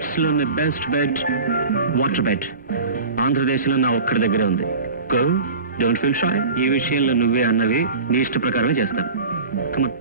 భారతదేశంలోని best bed water bed. ఆంధ్రదేశంలో నా ఒక్కడి దగ్గరే ఉంది. గో డోంట్ ఫీల్ షాయ్ ఈ విషయంలో నువ్వే అన్నవి నీ ఇష్ట ప్రకారమే చేస్తాను. Come on.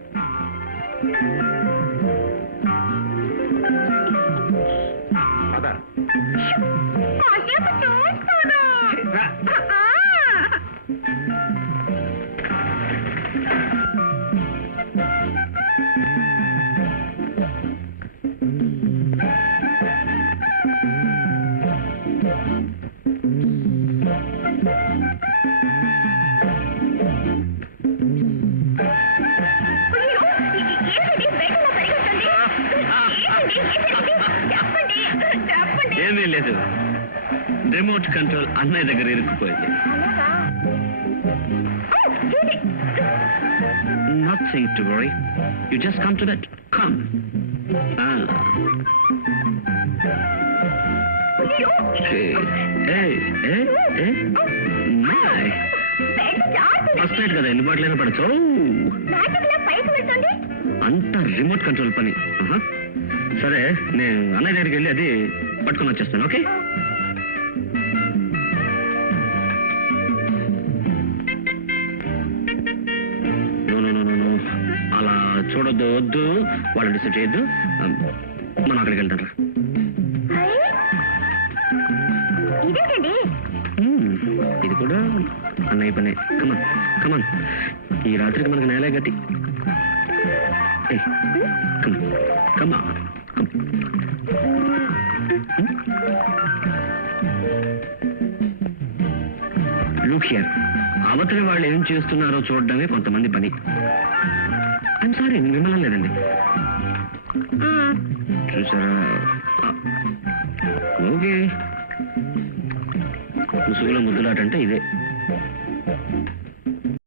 ఏమీ లేదు. రిమోట్ కంట్రోల్ అన్నయ్య దగ్గర ఇరుక్కుపోయింది. Not saying to worry you just come to that come first కదా ఎన్ని బాటలైనా పడచ్చు అంత రిమోట్ కంట్రోల్ పని. Uh-huh. సరే నేను అన్నయ్య దగ్గరికి వెళ్ళి అది పట్టుకొని వచ్చేస్తాను ఓకే అలా చూడొద్దు వద్దు. వాళ్ళని డిసైడ్ చేయొద్దు. మనం అక్కడికి వెళ్తాం మ్మ్. ఇది కూడా అన్నయ్య పనే. కమన్ కమన్ ఈ రాత్రికి మనకు నేలే come. Look here. అవతలి వాళ్ళు ఏం చేస్తున్నారో చూడడమే కొంతమంది పని. ఐమ్ సారీ మిమ్మల్ని లేదండి. చూసారా? ఓకే. ముసుగులో ముద్దులాట అంటే ఇదే